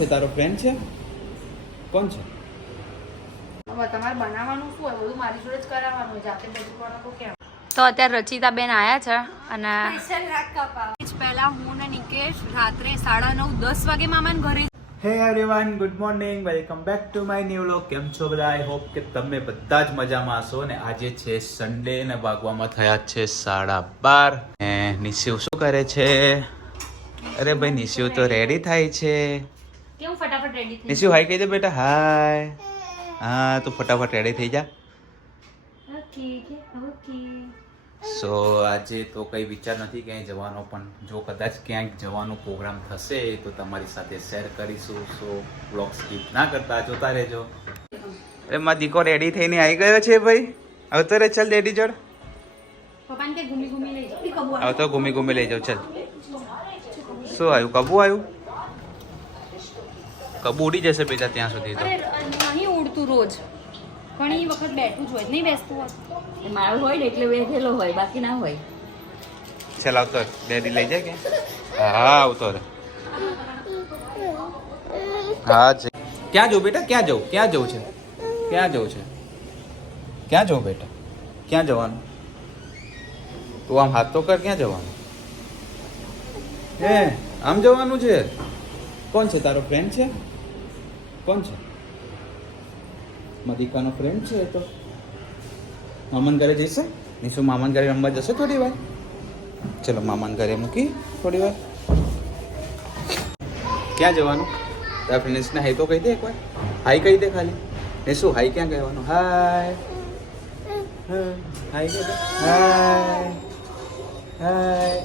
છે તારો ફ્રેન્ડ છે? કોણ છે? હવે તમારે બનાવવાનું શું હોય બધું મારી જોડે જ કરાવવાનું જાતે બધું બનાવો કેમ? તો અત્યારે રચિતાબેન આયા છે અને પહેલા હું ને નિકેશ રાત્રે 9:30-10 વાગે મામાને ઘરે. હે everyone, good morning, welcome back to my new vlog. કેમ છો બધા? આઈ હોપ કે તમે બધા જ મજામાં હશો. ને આજે છે સન્ડે ને વાગવામાં થયા છે 12:30. ને નિશિવ શું કરે છે? અરે ભાઈ નિશિવ તો રેડી થાય છે. કેવું ફટાફટ રેડી થઈ? નિશિવ હાય કહી દે બેટા. હાય. હા તું ફટાફટ રેડી થઈ જા. Okay okay. સો આજે તો કંઈ વિચાર નથી ક્યાંય જવાનો, પણ જો કદાચ ક્યાંક જવાનો પ્રોગ્રામ થશે તો તમારી સાથે શેર કરીશું. સો વ્લોગ સ્કીપ ના કરતા જોતા રહેજો. અરે મારો દીકો રેડી થઈને આવી ગયો છે ભાઈ. આવતો રે, ચાલ ડેડી જોડ. પપ્પાને કે ઘૂમી ઘૂમી લઈ જાઓ. આવતો ઘૂમી ઘૂમી લઈ જાવ. ચાલ. શું આવ્યું? કબુ આવ્યું? કબુ ઉડી જશે બેટા ત્યાં સુધી તો. અરે નહીં ઉડતું રોજ, પણ એ વખત બેઠું જ હોય, નહીં બેસતું હોય. મારું હોય ને એટલે બેઠેલો હોય, બાકી ના હોય. ચાલ આવતો ડેડી લઈ જાય કે? હા આવતો રે. હા ક્યાં જવું બેટા? ક્યાં જવું? ક્યાં જવું છે? ક્યાં જવું છે? ક્યાં જવું બેટા? ક્યાં જવાનું? તું આમ હાથ તો કર. ક્યાં જવાનું? હે આમ જવાનું છે? કોણ છે તારો ફ્રેન્ડ છે? કોણ છે? મદિકાનો ફ્રેન્ડ છે એ તો. મામાન ઘરે જઈશે? નિશુ મામાન ઘરે રમવા જશે થોડી વાર? ચલો મામાન ઘરે મૂકી થોડી વાર. ક્યાં જવાનું? તારા ફ્રેન્ડ્સને હાઈ તો કહી દે એકવાર. હાઈ કહી દે ખાલી. નિશુ હાઈ ક્યાં કહેવાનું? હાય હાય કહી દે. હાય હાય.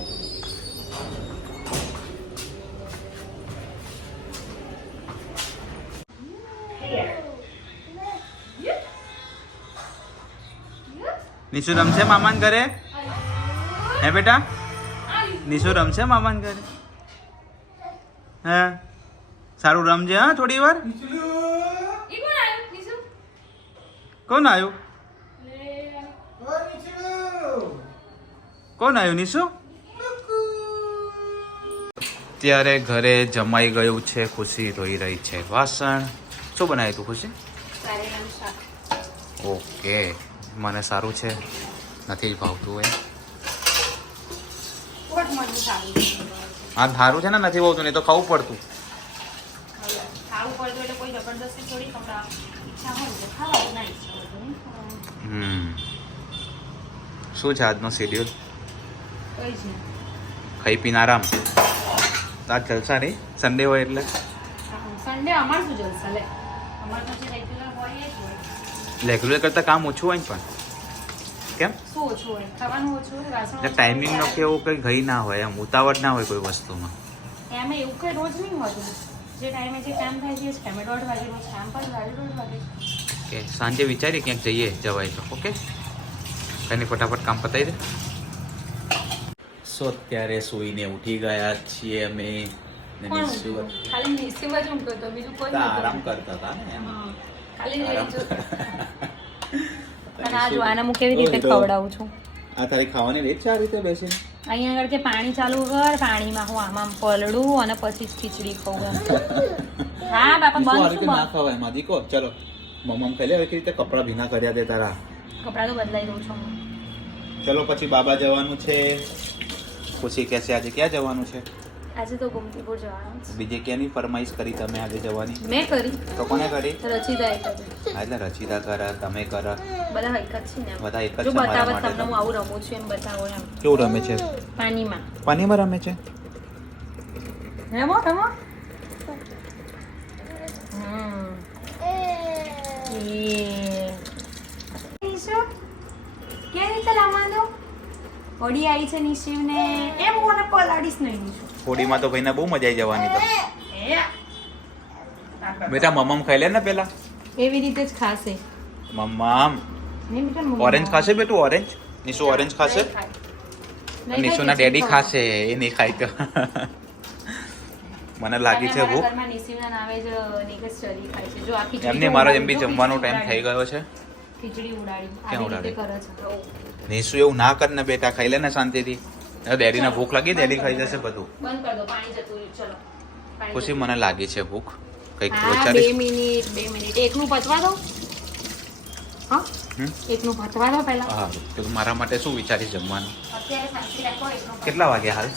નિશુ રમશે મામાન ઘરે? હે બેટા? નિશુ રમશે મામાન ઘરે? હા સારું રમજે. હા થોડી વાર. કોણ આવ્યું? કોણ આવ્યું નિશુ? અત્યારે ઘરે જમાઈ ગયું છે. ખુશી ધોઈ રહી છે વાસણ. શું બનાવ્યું તું ખુશી? ઓકે, મને સારું છે, નથી ભાવતું હોય. હા સારું છે ને, નથી ભાવતું નહીં તો ખાવું પડતું. શું છે આજનો શેડ્યુલ? ખાઈ પીને આરામ. આજ જલસા નહીં? સન્ડે હોય એટલે. સન્ડે અમાર શું જલસા લે? અમાર તો જે રેગ્યુલર હોય એ જ હોય. રેગ્યુલર કરતાં કામ ઓછું હોય ને પણ. કેમ? શું ઓછું હોય? ખાવાનું ઓછું હોય, વાસણ ઓછું હોય. ટાઈમિંગનો કે એવું કંઈ ગઈ ના હોય, એમ ઉતાવળ ના હોય કોઈ વસ્તુમાં. એમાં એવું કંઈ રોજ નહીં હોતું. જે ટાઈમે જે કામ થાય છે એ જ ટાઈમે 1:30 વાગે રોજ કામ પર 1:30 વાગે. કે સાંજે વિચારીએ ક્યાંક જઈએ, જવાય તો. ઓકે કંઈ ફટાફટ કામ પતાવી દે. સો અત્યારે સૂઈને ઉઠી ગયા છીએ અમે. ખાલી નિશ્ચિત જ ઊંઘતો હતો, બીજું કોઈ આરામ કરતા હતા ને એમ. ખાલી અને આ જો આને હું કેવી રીતે ખવડાવું છું. આ તારી ખાવાની રીત છે આ રીતે બેસીને? અહીંયા આગળ કે પાણી ચાલુ કર, પાણીમાં હું આમાં પલળું અને પછી જ ખીચડી ખાઉં. હા બાપા બંધ શું ના ખવાય માદી કો. ચલો મમ્મ કહી લે એવી રીતે કપડાં ભીના કર્યા દે તારા. કપડાં તો બદલાઈ દઉં છું. ચલો પછી બાબા જવાનું છે. ખુશી કહેશે આજે ક્યાં જવાનું છે? આજે તો ગોમતીપુર જવાનું છે. બીજે ક્યાંની ફરમાઈશ કરી તમે આજે જવાની? મેં કરી. તો કોને કરી? રચિતાએ કરી. એટલે રચિતા કરે, તમે કરો, બધા એક જ છે ને. બધા એક જ જો છે મારા બતાવો માટે. તમને હું આવું રમું છું એમ બતાવો એમ. કેવું રમે છે? પાણીમાં. પાણીમાં રમે છે? રમો રમો. કેવી રીતે રમવાનું? હોડી આવી છે નિશિવને. એમ હું મને પલાડીશ નહીં નિશુ. હોડીમાં તો ભાઈને બહુ મજા આવી જવાની તો. બેટા મમ્મ ખાઈ લે ને પેલા. એવી રીતે જ ખાશે. મમ્મ નહીં બેટા ઓરેન્જ ખાશે બેટું? ઓરેન્જ નિશુ ઓરેન્જ ખાશે? નિશુના ડેડી ખાશે, એ નહીં ખાય તો. મને લાગી છે ભૂખ. નિશિવના નામે જ નિકેશ ચરી ખાય છે. જો આ ખીચડી એમને મારો એમ બી જમવાનો ટાઈમ થઈ ગયો છે. ખીચડી ઉડાડી. ક્યાં ઉડાડી? કરે છે. નિશુ એવું ના કર ને બેટા, ખાઈ લે ને શાંતિથી. ડેડીને ભૂખ લાગી, ડેડી ખાઈ જશે બધું. બંધ કર દો, પાણી જતું રહ્યું. ચલો ખુશી મને લાગી છે ભૂખ કંઈક હા, વિચારીશ 2 મિનિટ એકનું પતવા દો. હા, એકનું પતવા દો પહેલા. હા તો તું મારા માટે શું વિચારીશ જમવાનું? અત્યારે શાંતિ રાખો, એકનું પતવા. કેટલા વાગ્યા હાલ?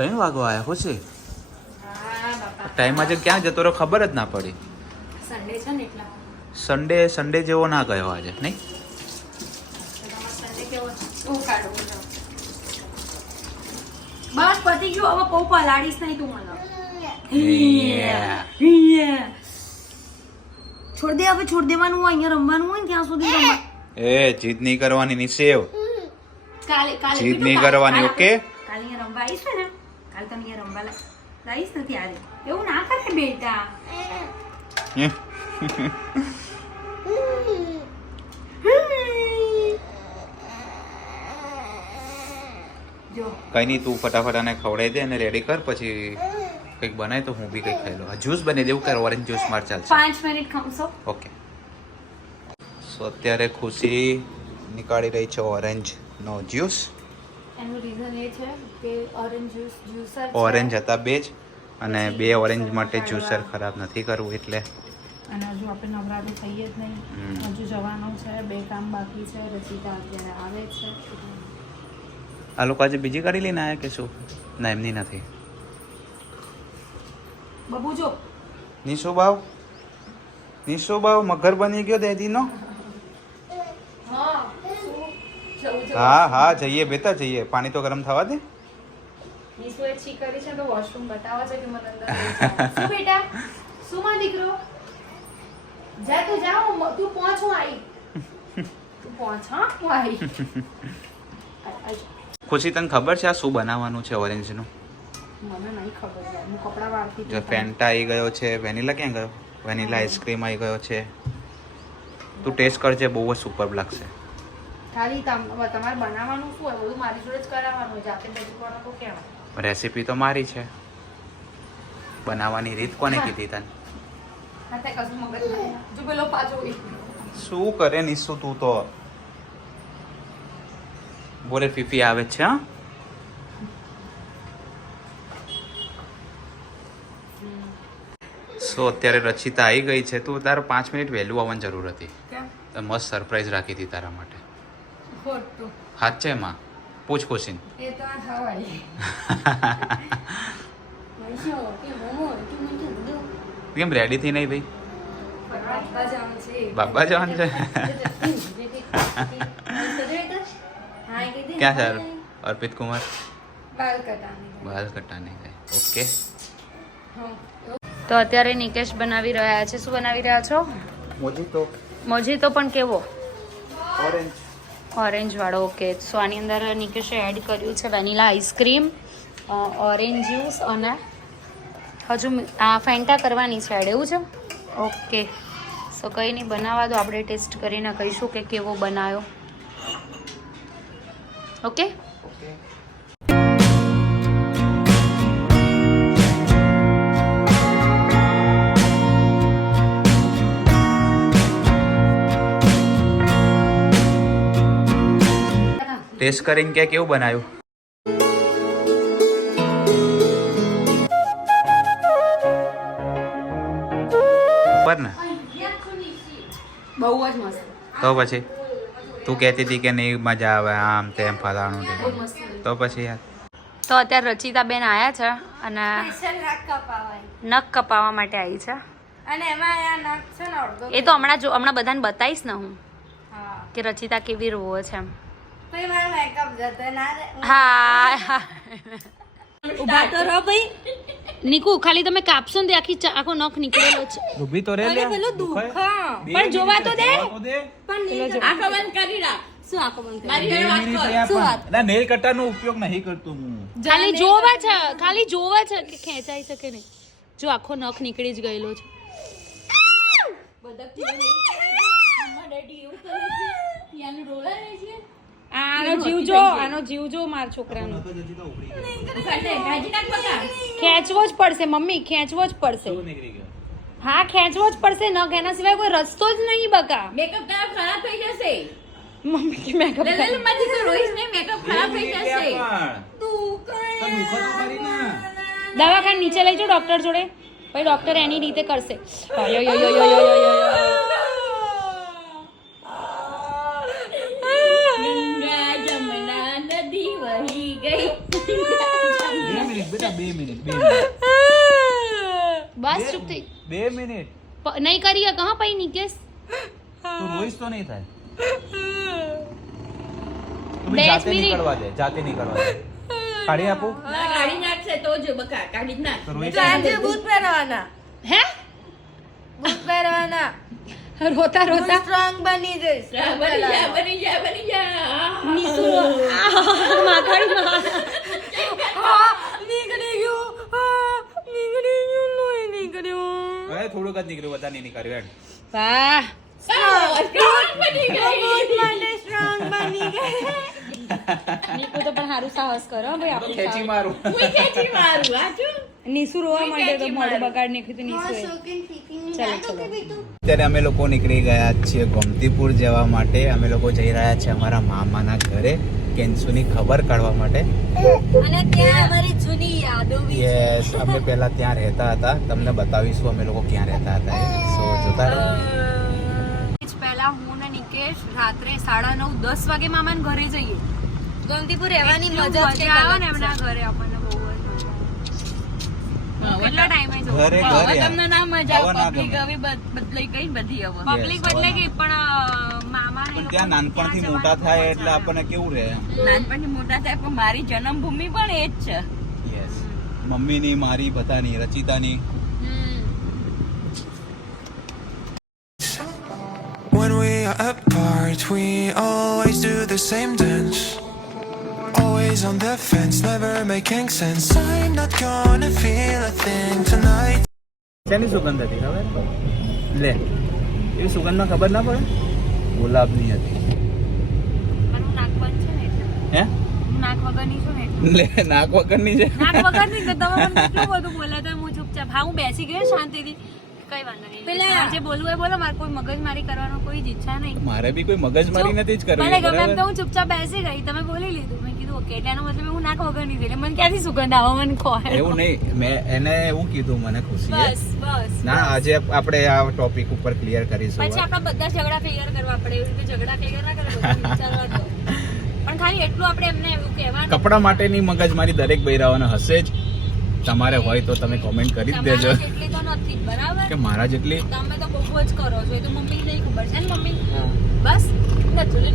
3 વાગવા આવ્યા ખુશી. હા બાપા, ટાઈમ આજે ક્યાં જતો રહ્યો ખબર જ ના પડી. સન્ડે છે ને એટલા. સન્ડે જેવો ના ગયો આજે નહીં. સન્ડે કેવો છે? હું કાઢું જાઉં. બસ પતી ગયું, હવે બહુ પલાળીશ નહીં તું મને. છોડ દે, હવે છોડ દેવાનું હોય, અહીંયા રમવાનું હોય ને ત્યાં સુધી રમવા. એ જીદ નહીં કરવાની ની સેવ. કાલે જીદ નહીં કરવાની, ઓકે? કાલે અહીંયા રમવા આવીશ ને, કાલે તને અહીંયા રમવા લાવીશ ને ત્યારે. એવું ના કરે બેટા. જો કઈ નહીં, તું ફટાફટ આને ખવડાવી દે અને રેડી કર, પછી કંઈક બનાય તો હું બી કંઈક ખાઈ લઉં. જ્યુસ બની દેવું કર, ઓરેન્જ જ્યુસ માર ચાલશે. 5 મિનિટ ખમશો. ઓકે. સો અત્યારે ખુશી નીકાળી રહી છે ઓરેન્જ નો જ્યુસ. એનું રીઝન એ છે કે ઓરેન્જ જ્યુસર ઓરેન્જ હતા 2 જ, અને 2 ઓરેન્જ માટે જ્યુસર ખરાબ નથી કરવું એટલે. અને હજુ આપણે નવરાત્રી થઈએ જ નહીં, હજુ જવાનું છે, 2 કામ બાકી છે. રચિતા અત્યારે આવે છે. આ લોકો આજે બીજી ગાડી લઈને આવ્યા કે શું? ના, એમની નથી. બબુ જો નિશુ બાવ મગર બની ગયો દેદીનો. હા જઈએ બેટા જઈએ. પાણી તો ગરમ થવા દે. નિશુએ છી કરી છે તો વોશરૂમ બતાવે છે કે મને અંદર લઈ જાઓ. શું બેટા, શું માં દીકરો, જા તું જા, તું પહોંચ, હું આવી. તું પહોંચ, હા હું આવી. ખુશી તને ખબર છે આ શું બનાવવાનું છે ઓરેન્જનું? મને નહીં ખબર યાર, હું કપડાં વાળતી જો ફેન્ટા આવી ગયો છે, વેનીલા ક્યાં ગયો? વેનીલા આઈસ્ક્રીમ આવી ગયો છે. તું ટેસ્ટ કરજે, બહુ જ સુપર લાગશે. ખાલી તમારે બનાવવાનું શું હોય બધું મારી જોડે જ કરાવવાનું હોય, જાતે બધું કરો તો કેમ? રેસીપી તો મારી છે, બનાવવાની રીત કોને કીધી તને? હા તે કશું મગજ નહીં. જો પેલો પાછો શું કરે નિશુ તું તો? બોલે ફીફી આવે છે. હા સો અત્યારે રચિતા આવી ગઈ છે. તું તારે 5 મિનિટ વહેલું આવવાની જરૂર હતી. કેમ? તો મસ્ત સરપ્રાઈઝ રાખી હતી તારા માટે. ખોટું સાચે માં પૂછ ખુશી. એ તો આ હવાઈ કેમ રેડી થઈ નહીં ભાઈ? બાપા જવાનું છે. બાબા જવાનું છે. ક્યાં છે અર્પિત કુમાર? બાલ કટાની. બાલ કટાને ગए. ઓકે. તો અત્યારે નિકેશ બનાવી રહ્યા છે. શું બનાવી રહ્યા છો? મોજીતો. મોજીતો પણ કેવો? ઓરેન્જ. ઓરેન્જ વાળો. ઓકે. સો આની અંદર નિકેશે એડ કર્યું છે વેનીલા આઈસ્ક્રીમ, ઓરેન્જ જ્યુસ અને હજુ આ ફેન્ટા કરવાની છે એડ, એવું છે? ઓકે. સો કંઈ નહીં, બનાવવા દો, આપણે ટેસ્ટ કરીને કહીશું કે કેવો બનાવ્યો. ઓકે. ટેસ્ટ કરીને કે કેવું બનાવ્યું? પર ને બહુ જ મસ્ત. તો પછી તું કહેતી હતી કે નહીં મજા આવે આમ તેમ ફલાણું બહુ તેમ. મસ્ત. તો પછી યાર તો અત્યારે રચિતાબેન આવ્યા છે અને નખ કપાવવા માટે આવી છે. અને એમાં આ નખ છે ને અડધો એ તો હમણાં બધાને બતાવીશ ને હું હા કે રચિતા કેવી રોવે છે એમ. તો એ મારો મેકઅપ જતો ના રે. હા ઉભા તો રહો ભાઈ. નીકુ ખાલી તમે કાપશો ને તે આખો નખ નીકળેલો છે. ઊભી તો રે લે. પેલું દુખ પણ જોવા તો દે. પણ આંખો બંધ કરી રાખ. શું આંખો બંધ કરી? બે મિનિટ શું વાત? ના નેલ કટરનો ઉપયોગ નહીં કરતો હું. ખાલી જોવા છે કે ખેંચાઈ શકે નહીં. જો આખો નખ નીકળી જ ગયેલો છે. આનો જીવ જો માર છોકરાનો. ખેંચવો જ પડશે મમ્મી, ખેંચવો જ પડશે. હા ખેંચવો જ પડશે નખ, એના સિવાય કોઈ રસ્તો જ નહીં બકા. મેકઅપ તારો ખરાબ થઈ જશે. મમ્મી કે મેકઅપ લે મારી તો રોઈશ ને મેકઅપ ખરાબ થઈ જશે દવાખાને નીચે લઈ જાઓ ડોક્ટર જોડે, પછી ડોક્ટર એની રીતે કરશે. યો યો યો યો યો યો યો. ગંગા જમના નદી વહી ગઈ. 2 મિનિટ બેટા, 2 મિનિટ. બસ ચૂપ થઈ. 2 મિનિટ. નહીં કરીએ કહા પછી નિકેશ. તું રોઈશ તો નહીં થાય. તું 10 જાતે મિનિટ. નીકળવા દે, જાતે નીકળવા દે. કાઢી આપું? ના કાઢી નાખશે તો જો બકા કાઢી જ નાખ. તો રોઈશ તો આજે બૂટ પહેરવાના, હે બૂટ પહેરવાના, રોતા રોતા સ્ટ્રોંગ બની જઈશ. બની જા નીસુ માથાડી નીકળી ગયું, નીકળી ગયું, નહીં નીકળ્યું. હવે થોડુંક જ નીકળ્યું, બધા નહીં નીકળ્યું. વાહ બની ગઈ. બૂટ માટે સ્ટ્રોંગ બની ગઈ. નીકુ તો પણ સારું સાહસ કરો ભાઈ હેડ. ખેંચી મારું. હું ખેંચી મારું આજો. નીસુ રોવા માંડે તો મોઢું બગાડ નાખ્યું તો નીસુ ચાલો ચલો અત્યારે અમે લોકો નીકળી ગયા છીએ ગોમતીપુર જવા માટે. અમે લોકો જઈ રહ્યા છીએ અમારા મામાના ઘરે કેન્સુની ખબર કાઢવા માટે. અને ત્યાં અમારી જૂની યાદો બી છે. યસ, અમે પહેલા ત્યાં રહેતા હતા. તમને બતાવીશું અમે લોકો ક્યાં રહેતા હતા. સો જોતા રહો. પહેલા હું ને નિકેશ રાત્રે 9:30-10 વાગે મામાના ઘરે જઈએ. ગોમતીપુર રહેવાની મજા જ મજા કંઈક આવે અલગ ને છે. એમના ઘરે આપણને બહુ જ મજા આવે. કેટલા ટાઈમે જવું ઘરે ઘર હવે યાર. તમને ના મજા હવે ના આવે. પબ્લિક ગમે. હવે બદલાઈ ગઈ બધી હવે. પબ્લિક Yes, બદલાઈ હવે ગઈ પણ મામા ને પણ લોકો ત્યાં નાનપણથી ત્યાં મોટા જવાનું થાય બહુ એટલે મજા આપણને કેવું રહે. નાનપણથી મોટા થાય પણ મારી જન્મભૂમિ પણ એ જ છે. યસ, મમ્મીની, મારી, બધાની, રચિતાની. When we are apart, we always do the same dance. Always on the fence, never making sense. I'm not gonna feel a thing tonight. શેની સુગંધ હતી ખબર? લે, એ સુગંધમાં ખબર ના પડે? ગુલાબની હતી. પણ હું નાક બંધ છે ને એટલે. હે? હું નાક વગરની છું ને એટલે. લે, નાક વગરની છે. નાક વગરની તો તમે મને કેટલું બધું બોલાતા હું ચૂપચાપ. હા હું બેસી ગયો શાંતિથી. કઈ વાંધો નહીં. પેલા- જે બોલવું એ બોલો, મારે કોઈ મગજમારી કરવાનો કોઈ જ ઈચ્છા નહીં. મારે બી કોઈ મગજમારી નથી જ મને કરવી. ગમે એમ તો બરાબર? હું ચૂપચાપ બેસી ગઈ. તમે બોલી લીધું. મેં કીધું ઓકે એટલે એનો મતલબ હું નાક વગરની છું. એટલે મને ક્યાંથી સુગંધ આવે મને કહો. એવું નહીં, મેં એને એવું કીધું, મને ખુશી છે. બસ બસ ના, આજે આપણે આ ટોપિક ઉપર ક્લિયર કરીશું. પછી આપણા બધા ઝઘડા ક્લિયર કરવા પડે. એવી રીતે ઝઘડા ક્લિયર ના કરે બધું વિચારવા દો. પણ ખાલી એટલું આપણે એમને એવું કહેવાનું કપડા માટેની મગજમારી દરેક બૈરાઓને હશે જ. તમારે હોય તો તમે કોમેન્ટ કરી જ દેજો તમારા જેટલી તો નથી જ, બરાબર? કે મારા જેટલી. તમે તો બહુ જ કરો છો. એ તો મમ્મી નહીં ખબર છે ને મમ્મી. બસ નથી.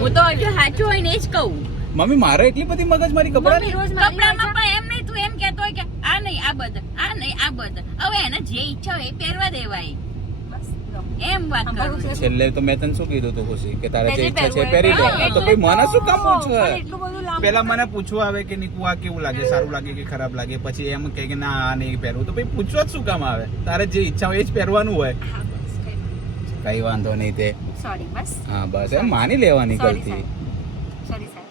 હું તો હજુ સાચું હોય ને એ જ કહું. મમ્મી મારે એટલી બધી મગજમારી કપડા મમ્મી રોજ મારી કપડામાં પણ એમ નહીં તું એમ કહેતો હોય કે આ નહીં આ બધા આ નહીં આ બધા હવે એને જે ઈચ્છા હોય એ પહેરવા દેવાય એમ વાત કરું છું. છેલ્લે તો મેં તને શું કીધું તું ખુશી કે તારે જે જે ઈચ્છા છે પહેરવું પહેરી હોય. લે. તો ભાઈ મને શું કામ પણ પૂછવે? એટલું બધું લાંબુ પેલા મને પૂછવું આવે કે નીકુ આ કેવું લાગે, સારું લાગે કે ખરાબ લાગે, પછી એમ કહે કે ના આ નહીં પહેરવું. તો ભાઈ પૂછવા જ શું કામ આવે? તારે જે ઈચ્છા હોય એ જ પહેરવાનું હોય. હા, બસ, કઈ વાંધો નહીં તે. સોરી બસ હા બસ એમ માની લેવાની સોરી ગલતી. સોરી સાહેબ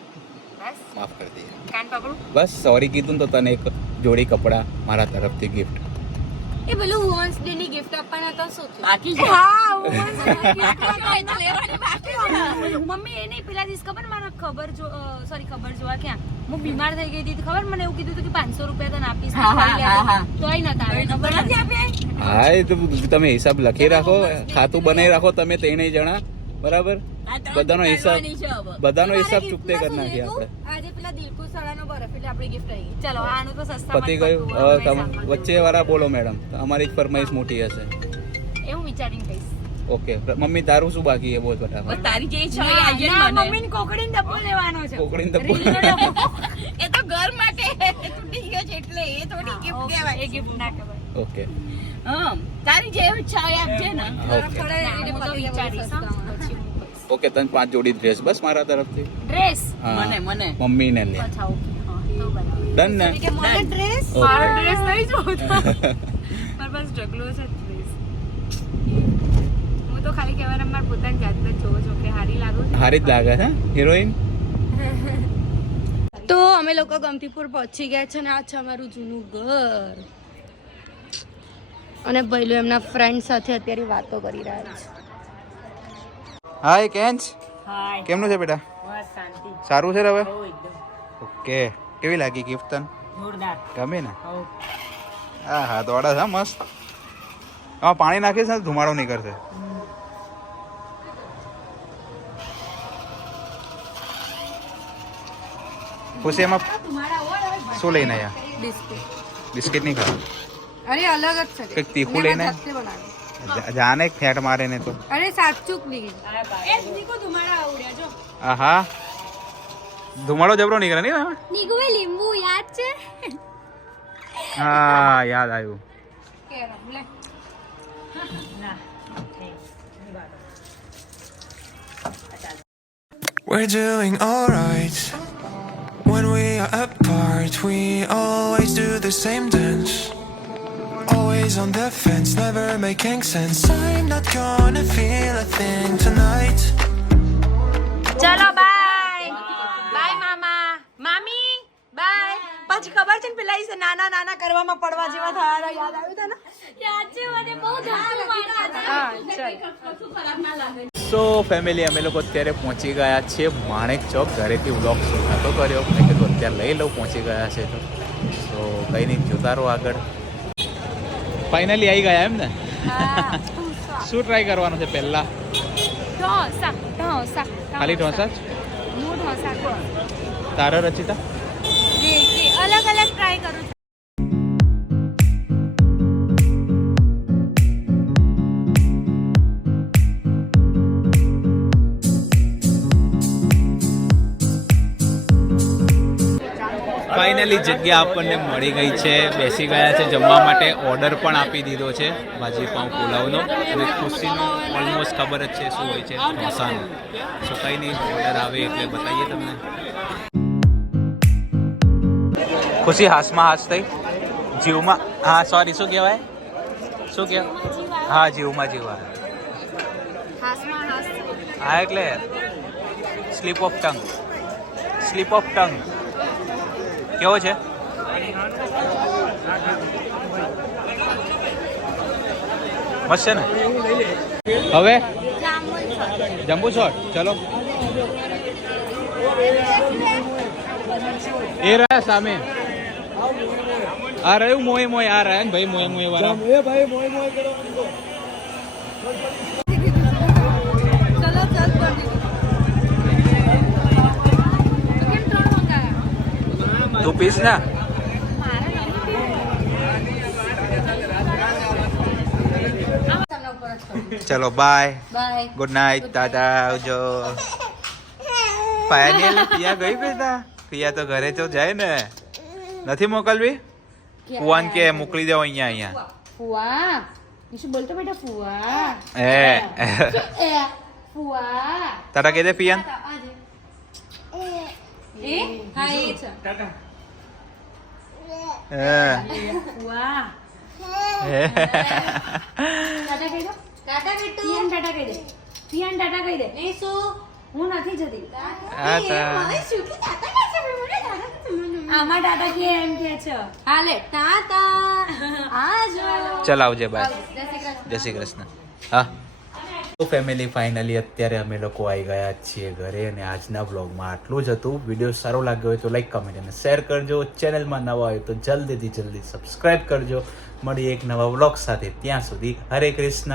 બસ માફ કરી દે. કાન પકડું. બસ સોરી કીધું ને તો તને એક જોડી કપડા મારા તરફથી ગિફ્ટ. એ પેલું વુમન્સ ડે ની ગિફ્ટ આપવાના તો શું થયું? બાકી છે. હા લેવાની બાકી છે. મમ્મી એ નહીં પેલા દિવસ ખબર મારા ખબર જોવા ક્યાં હું બીમાર થઈ ગઈ હતી તો ખબર મને એવું કીધું હતું કે 500 રૂપિયા તને આપીશ હા, હા, હા, હા. તોય નતા હવે ખબર નથી આપ્યા? હા એ તો તમે હિસાબ લખી રાખો, ખાતું બનાવી રાખો તમે ત્રણેય જણા, બરાબર? આ ત્રણ બધાનો હિસાબ પહેરવાની છે હવે. બધાનો હિસાબ મારા ચૂકતે કરી giftમાં શું નાખીએ હતું? આપણે. આજે પેલા દિલકુશ શાળાનો બરફ એટલે આપણી ગિફ્ટ આવી ગઈ. ચલો આનું તો સસ્તા પતી ગયું. હવે તમે વચ્ચે વાળા બોલો મેડમ, અમારી જ ફરમાઈશ મોટી હશે. એવું વિચારીને કહીશ. ઓકે મમ્મી તારું શું બાકી છે બોલ બસ ફટાફટ. તારી જે ઈચ્છા હોય એ આજે ના, મને મમ્મીને કોકડીને ડબ્બો લેવાનો છે. કોકડીને ડબ્બો. રીલનો ડબ્બો. એ તો ઘર માટે તૂટી ગયો છે એટલે એ થોડી ગિફ્ટ ઓકે, કહેવાય એ gift ના કહેવાય. ઓકે હા તારી જે ઈચ્છા હોય આપજે ને બરફ ઓકે પડે ના, એટલે હું તો પતી ગયા વિચારીશ, બધું હા. સસ્તામાં. પછી હું કહીશ. ઓકે તને 5 જોડી ડ્રેસ બસ મારા તરફથી. ડ્રેસ હા. મને. મમ્મીને લે. અચ્છા ઓકે હા તો બરાબર. ડન ને? કે મને ડ્રેસ ઓકે. મારો ડ્રેસ નહીં જોતો. મારા પાસે ઢગલો છે ડ્રેસ. હું તો ખાલી કહેવાના મારા પોતાની જાતને જ જોઉં છું કે હારી લાગુ છું. હારી જ લાગે છે હિરોઈન. તો અમે લોકો ગમતીપુર પહોંચી ગયા છે અને આ છે અમારું જૂનું ઘર અને ભાઈલો એમના ફ્રેન્ડ સાથે અત્યારે વાતો કરી રહ્યા છે. હાય કેન્ચ. હાય કેમનું છે બેટા? બસ શાંતિ સારું છે ને હવે? હો એકદમ ઓકે, કેવી લાગી ગિફ્ટ તને? જોરદાર ગમે ને? હો હા હા, દોડા છે મસ્ત. આમાં પાણી નાખીશ ને તો ધુમાડો નીકળશે. ખુશી એમાં શું લઈને આવ્યા? બિસ્કિટ નહીં ખાવા? અરે અલગ જ છે કંઈક તીખું લઈને જાને ફેટ મારે ને તો. અરે સાચું પ્લીઝ એ નીકો ધુમાડા આવડ્યા જો આહા, ધુમાડો જબરો નીકળે નહીં આમાં? નીકળે લીંબુ યાદ છે? હા, યાદ આવ્યું. ના We're doing alright. When we are apart, we always do the same dance. Always on the fence, never making sense. I'm not gonna feel a thing tonight. ચલો બાય બાય મામા મામી બાય પછી ખબર છે ને પેલા ઈ નાના નાના કરવામાં પડવા જેવા થયા યાદ આવ્યું તને યાદ છે મને બહુ ધક્કો માર્યા સો ફેમિલી, અમે લોકો અત્યારે પહોંચી ગયા છીએ માણેક ચોક. ઘરેથી વ્લોગ શૂટ નહોતો કર્યો, મેં કીધું અત્યારે લઈ લઉં, પહોંચી ગયા છે તો. સો કંઈ નહીં, જોતા રહો આગળ. ફાઇનલી આવી ગયા એમ ને? શું ટ્રાય કરવાનું છે પહેલા? ઢોસા ઢોસા ખાલી ઢોસા જ? હું ઢોસા કરું. તારો રચિતા? અલગ અલગ ટ્રાય કરું છું. ફાઇનલી જગ્યા આપણને મળી ગઈ છે, બેસી ગયા છે જમવા માટે. ઓર્ડર પણ આપી દીધો છે ભાજી પાઉં પુલાવનો, અને ખુશીનો ઓલમોસ્ટ ખબર જ છે શું હોય છે, ઢોસાનો. સો કંઈ નહીં, ઓર્ડર આવે એટલે બતાવીએ તમને. ખુશી હાથમાં હાથ થઈ, જીવમાં હા સોરી શું કહેવાય? શું કહેવાય? હા, જીવમાં જીવા. હા એટલે slip of tongue. Slip of tongue કેવો છે? મસ્ત છે ને? હવે જમ્બુ શોટ, ચલો. એ રહ્યા સામે, આ રહ્યું મોય મોય, આ રહ્યા ને ભાઈ મોય મોય વાળા. તું પીસ ના? ચલો બાય, ગુડ નાઇટ, ટાટા, આવજો. પાયલ પિયા ગઈ બેટા? પિયા તો ઘરે તો જાય ને, નથી મોકલવી? ફુવાન કે મોકલી દેવો અહીંયા. ફુવા શું બોલતો બેટા? ફુવા ફુવા તારા કહી દે પિયાન. એ હા એ છે ફુવા. ટાટા કહી દો. ટાટા બેટુ. પિયાન ટાટા કહી દે. પિયાન ટાટા કહી દે. નહીં શું? હું નથી જતી. આમાં ટાટા કે એમ કે છે. હાલે ટાટા. આજો. ચાલ આવજે, બાય, જય શ્રી કૃષ્ણ. હા તો ફેમિલી, ફાઇનલી અત્યારે અમે લોકો આવી ગયા છીએ ઘરે, અને આજના વ્લોગમાં આટલું જ હતું. વિડીયો સારો લાગ્યો હોય તો લાઈક, કમેન્ટ અને શેર કરજો. ચેનલમાં નવા હોય તો જલ્દી સબસ્ક્રાઈબ કરજો. મળીએ એક નવા વ્લોગ સાથે. ત્યાં સુધી હરે કૃષ્ણ.